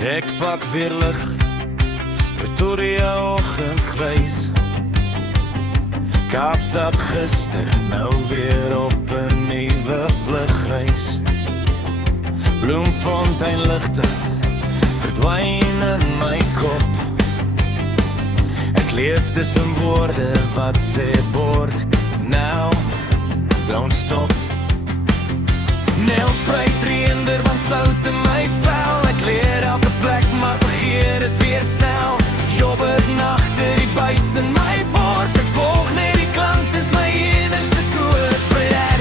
Ek pak weer lig, Pretoria oggendgrys. Kaapstad gister, nou weer op 'n nuwe vlugreis. Bloemfonteinligte verdwyn in my kop. Ek leef tussen woorde wat sê bord. Now, don't stop. Nailspray treender van sout in my vel. Ek leer elke plek, maar vergeet het weer snel. Jobbert nagte, die buis in my bors. Ek volg net die klank, dis my enigste koers. Verder,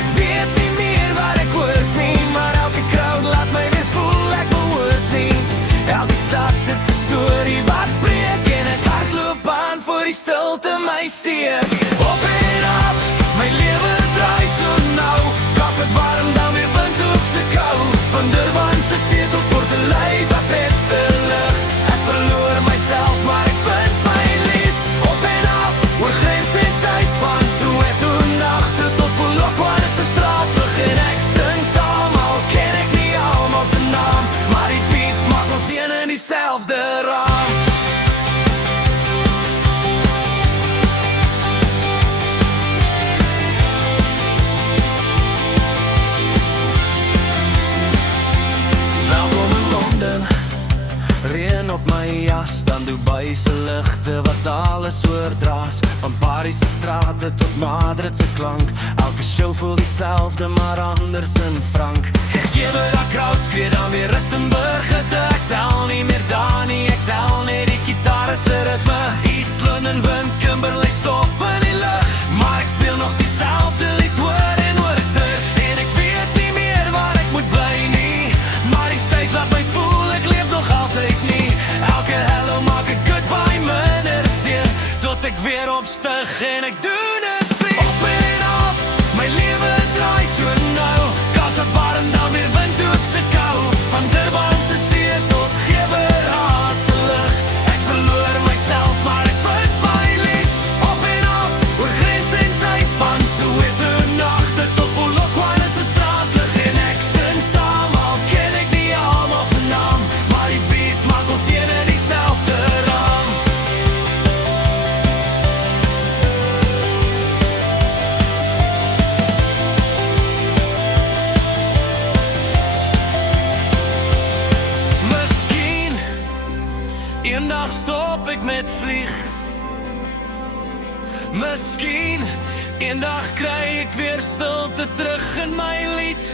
ek weet nie meer wat ek hoort nie, maar elke crowd laat my weer voel ek behoort nie. Elke stad is 'n storie wat breek, en ek hardloop aan voor die stilte my steek. Op en af, my lewe draai so nou. Kaf het warm, dan weer windhoekse kou. Van Durban se see tot Port Elizabeth se lug. Ek verloor myself, maar ek vind my lief. Op en af, oor grens en tyd. Van Soweto nagte tot Polokwane se straatlig. En ek sing saam, al ken ek nie almal se naam, maar die beat maak ons een in dieselfde raam. Reën op my jas, dan Dubai se ligte wat alles oordraas. Van Paris se strate tot Madrid se klank. Elke show voel dieselfde, maar anders in frank. Ek gee by dat crowd, skree dan weer Rustenburg het. Ek tel nie meer daar nie, ek tel net die gitare se ritme. East London wind, Kimberley stof in die lug. Maar ek speel nog dieselfde lied oor en oor terug. En ek weet nie meer waar ek moet bly nie, maar die stage laat my voel, ek leef nog altyd nie. Elke hello maak ek goodbye minder seer, tot ek weer opstig en ek doen het weer. Op en af, my lewe draai so nou. Kans wat warm, dan weer windhoekse kou. Van Durban se see tot Geberhaas se lug. Ek verloor myself, maar ek vind my lied. Op en af, oor grens en tyd. Van Soweto nagte tot Polokwane se straatlig. En ek sing saam, al ken ek nie almal se naam, maar die beat maak ons een in dieselfde raam. Miskien eendag stop ek met vlieg. Miskien eendag kry ek weer stilte terug in my lied.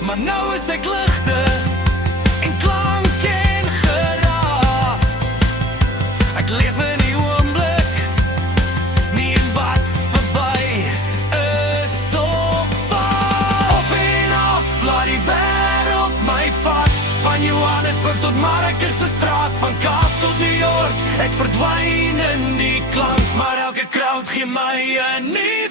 Maar nou is ek ligte en klank en geraas. Ek leef in die oomblik, nie in wat verby is op vas. Op en af, laat die wêreld my vat. Van Johannesburg tot Marrakesh se straat, van Kaap tot New York. Ek verdwyn in die klank, maar elke crowd gee my 'n nuwe